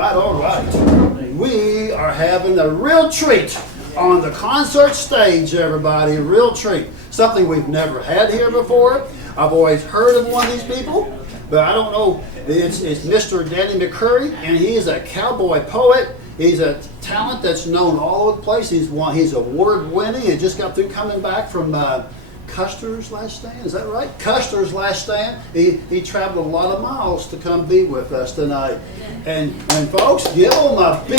all right. We are having a real treat on the concert stage, everybody. A real treat. Something we've never had here before. I've always heard of one of these people, but I don't know. It's Mr. Danny McCurry, and he is a cowboy poet. He's a talent that's known all over the place. He's award-winning and just got through coming back from Custer's Last Stand. Is that right? Custer's Last Stand. He traveled a lot of miles to come be with us tonight. And folks, give him a big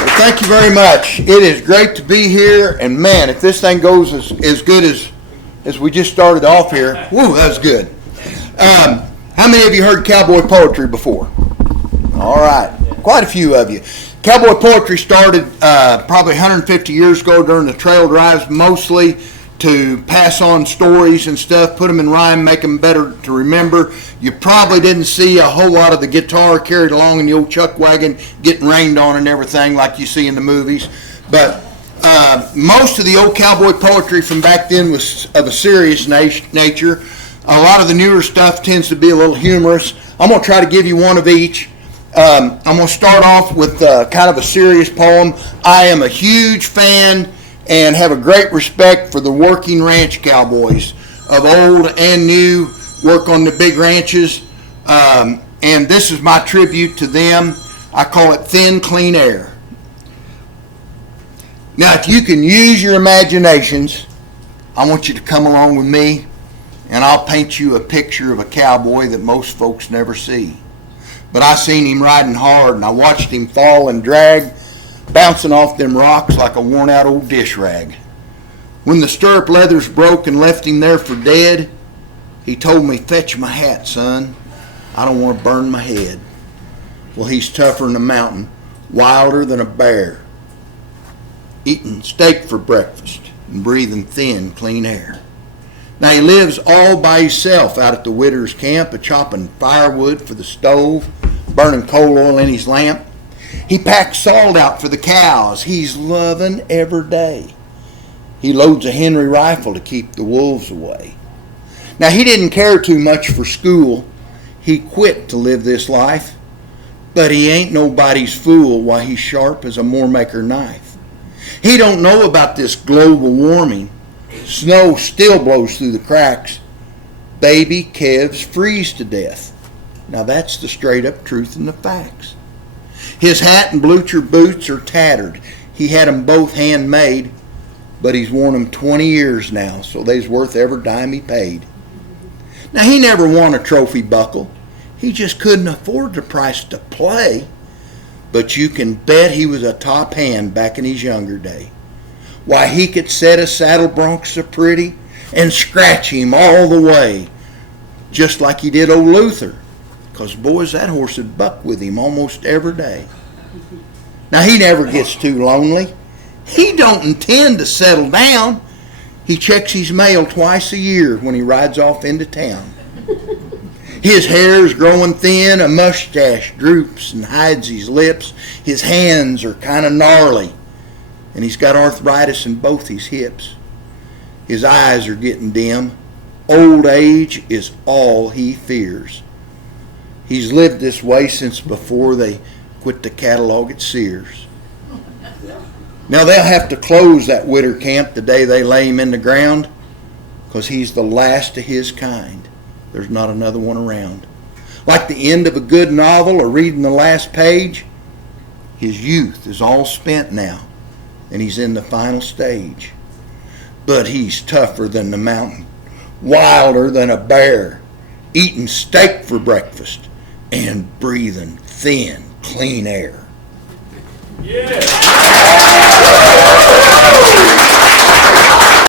Well, thank you very much. It is great to be here. And man, if this thing goes as good as we just started off here, woo, that was good. How many of you heard cowboy poetry before? All right, quite a few of you. Cowboy poetry started probably 150 years ago during the trail drives, mostly to pass on stories and stuff, put them in rhyme, make them better to remember. You probably didn't see a whole lot of the guitar carried along in the old chuck wagon getting rained on and everything like you see in the movies. But most of the old cowboy poetry from back then was of a serious nature. A lot of the newer stuff tends to be a little humorous. I'm going to try to give you one of each. I'm going to start off with kind of a serious poem. I am a huge fan and have a great respect for the working ranch cowboys of old and new, work on the big ranches. And this is my tribute to them. I call it Thin, Clean Air. Now, if you can use your imaginations, I want you to come along with me, and I'll paint you a picture of a cowboy that most folks never see. But I seen him riding hard, and I watched him fall and drag, bouncing off them rocks like a worn-out old dish rag. When the stirrup leathers broke and left him there for dead, he told me, "Fetch my hat, son. I don't want to burn my head." Well, he's tougher than a mountain, wilder than a bear, eating steak for breakfast and breathing thin, clean air. Now, he lives all by himself out at the widow's camp, a-chopping firewood for the stove, burning coal oil in his lamp. He packs salt out for the cows. He's loving every day. He loads a Henry rifle to keep the wolves away. Now, he didn't care too much for school. He quit to live this life. But he ain't nobody's fool. Why, he's sharp as a Moormaker knife. He don't know about this global warming. Snow still blows through the cracks. Baby calves freeze to death. Now that's the straight up truth and the facts. His hat and blucher boots are tattered. He had them both handmade, but he's worn them 20 years now, so they's worth every dime he paid. Now he never won a trophy buckle. He just couldn't afford the price to play. But you can bet he was a top hand back in his younger day. Why, he could set a saddle bronc so pretty and scratch him all the way, just like he did old Luther, because, boys, that horse would buck with him almost every day. Now, he never gets too lonely. He don't intend to settle down. He checks his mail twice a year when he rides off into town. His hair's growing thin, a mustache droops and hides his lips. His hands are kind of gnarly, and he's got arthritis in both his hips. His eyes are getting dim. Old age is all he fears. He's lived this way since before they quit the catalog at Sears. Now they'll have to close that winter camp the day they lay him in the ground, because he's the last of his kind. There's not another one around. Like the end of a good novel or reading the last page, his youth is all spent now, and he's in the final stage. But he's tougher than the mountain, wilder than a bear, eating steak for breakfast and breathing thin, clean air. Yeah.